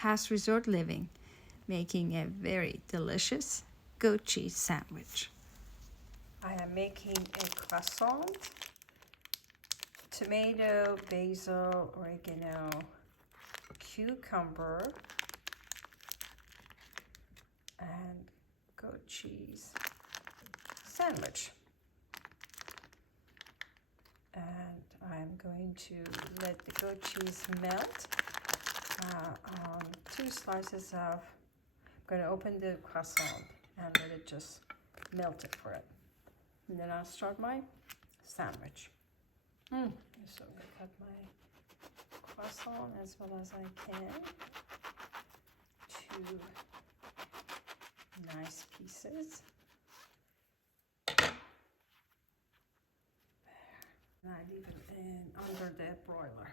has resort living, making a very delicious goat cheese sandwich. I am making a croissant, tomato, basil, oregano, cucumber, and goat cheese sandwich. And I'm going to let the goat cheese melt on 2 slices of, I'm going to open the croissant and let it just melt it for it. And then I'll start my sandwich. So I'm going to cut my croissant as well as I can. 2 nice pieces. And I leave it under the broiler.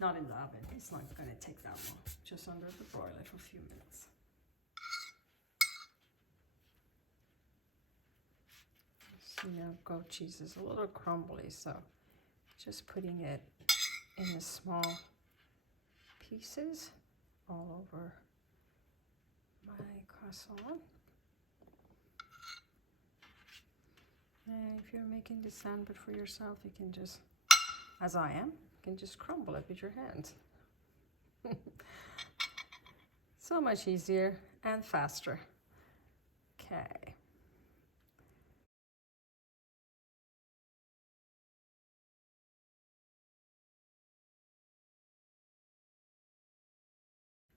Not in the oven, it's not going to take that long. Just under the broiler for a few minutes. So, goat cheese is a little crumbly, so just putting it in the small pieces all over my croissant. And if you're making this sandwich for yourself, you can just, as I am, you can just crumble it with your hands. So much easier and faster. Okay.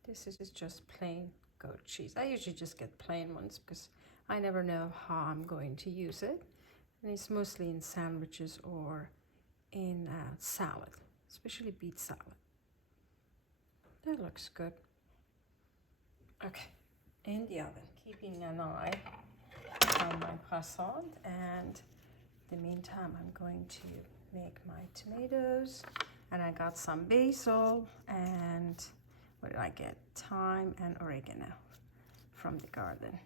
This is just plain goat cheese. I usually just get plain ones because I never know how I'm going to use it. And it's mostly in sandwiches or in salad, especially beet salad. That looks good. Okay, in the oven, keeping an eye on my croissant, and in the meantime, I'm going to make my tomatoes, and I got some basil, and what did I get? Thyme and oregano from the garden.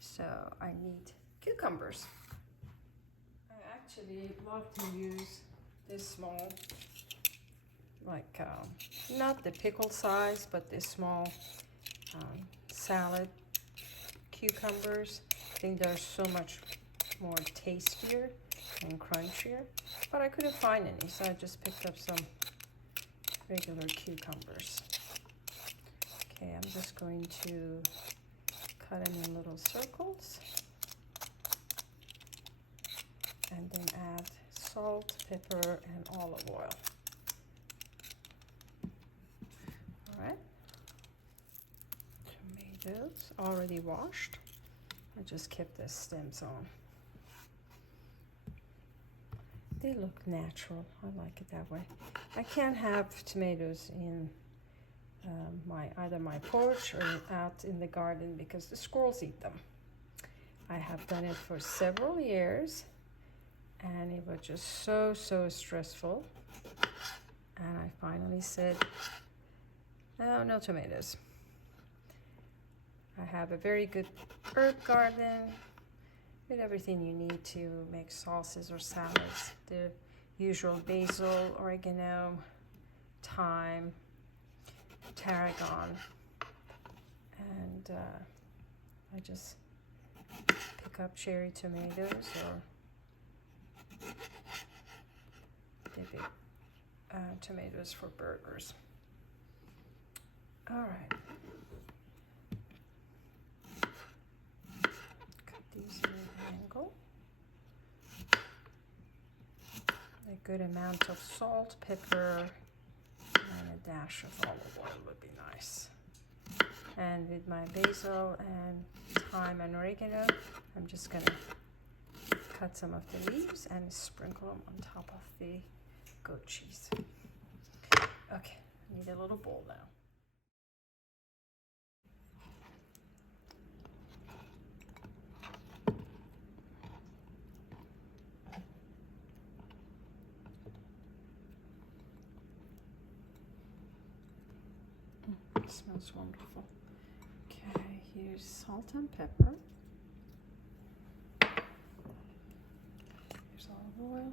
So I need cucumbers. I actually love to use this small, like not the pickle size, but this small salad cucumbers. I think they're so much more tastier and crunchier, but I couldn't find any, so I just picked up some regular cucumbers. Okay, I'm just going to cut them in little circles and then add salt, pepper, and olive oil. All right. Tomatoes already washed. I just kept the stems on. They look natural. I like it that way. I can't have tomatoes in either my porch or out in the garden because the squirrels eat them. I have done it for several years and it was just so stressful, and I finally said, no tomatoes. I have a very good herb garden with everything you need to make sauces or salads. The usual basil, oregano, thyme, tarragon, and I just pick up cherry tomatoes or the big tomatoes for burgers. All right. Cut these in an angle. A good amount of salt, pepper, and a dash of olive oil would be nice. And with my basil and thyme and oregano, I'm just gonna cut some of the leaves and sprinkle them on top of the goat cheese. Okay, I need a little bowl now. It smells wonderful. Okay, here's salt and pepper. Here's olive oil.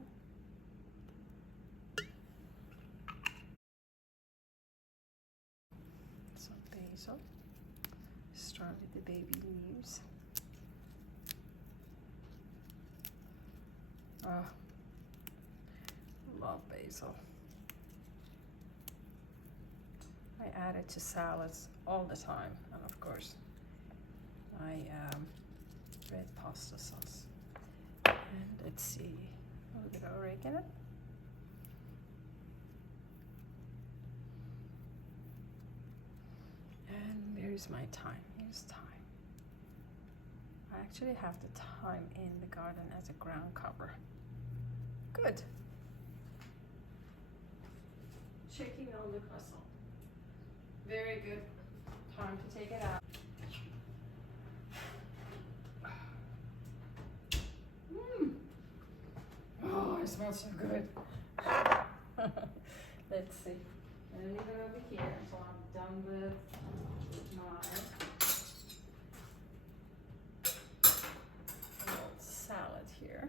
Some basil. Start with the baby leaves. Oh, love basil. I add it to salads all the time, and of course my red pasta sauce. And let's see, a little bit of oregano. And here's my thyme. Here's thyme. I actually have the thyme in the garden as a ground cover. Good. Checking on the croissant. Very good. Time to take it out. Oh, it smells so good. Let's see. I'm gonna leave it over here until I'm done with my little salad here.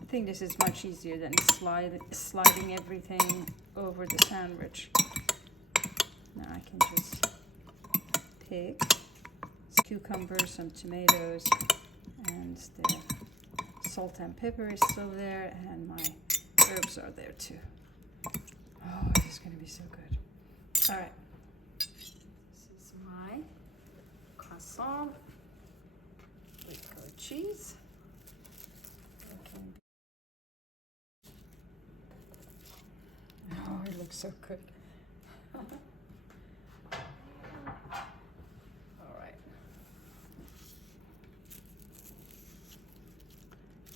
I think this is much easier than sliding everything over the sandwich. Now I can just pick some cucumbers, some tomatoes, and the salt and pepper is still there, and my herbs are there too. Oh, this is going to be so good. All right. This is my croissant with goat cheese. Oh, it looks so good. All right.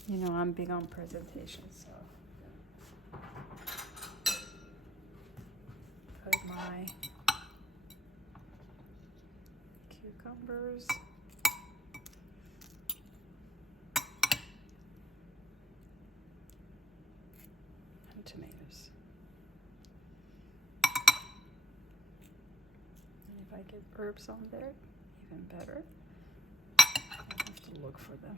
You know, I'm big on presentation, so put my cucumbers. And tomatoes. And if I get herbs on there, even better. I have to look for them.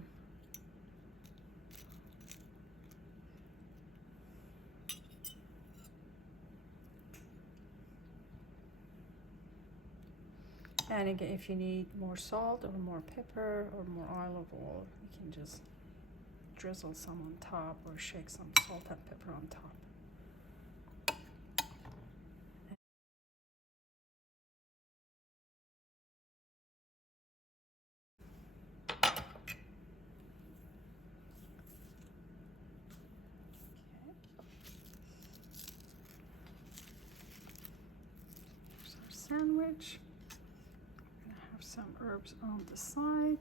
And again, if you need more salt or more pepper or more olive oil, you can just drizzle some on top or shake some salt and pepper on top. Here's our sandwich. I'm gonna have some herbs on the side.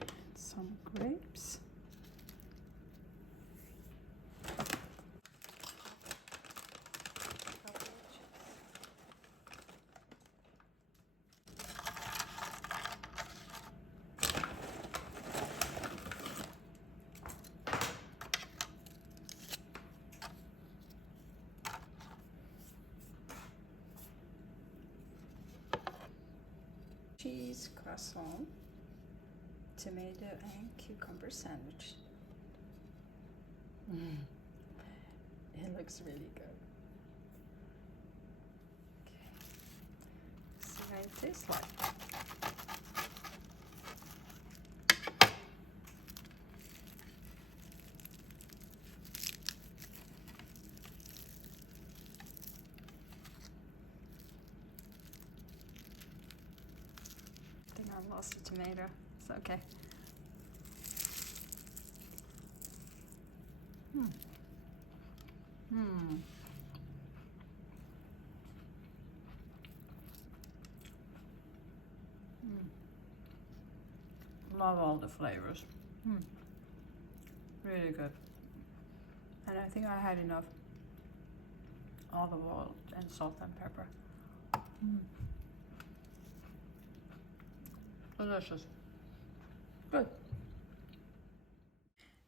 And some grapes. Cheese, croissant, tomato and cucumber sandwich. It looks really good. Okay. Let's see how it tastes like. I think I lost a tomato. It's okay. Love all the flavors. Really good. And I think I had enough olive oil and salt and pepper. Delicious. Good.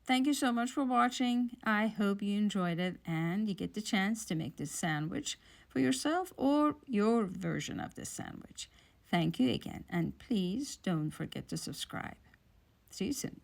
Thank you so much for watching. I hope you enjoyed it and you get the chance to make this sandwich for yourself or your version of this sandwich. Thank you again, and please don't forget to subscribe. See you soon.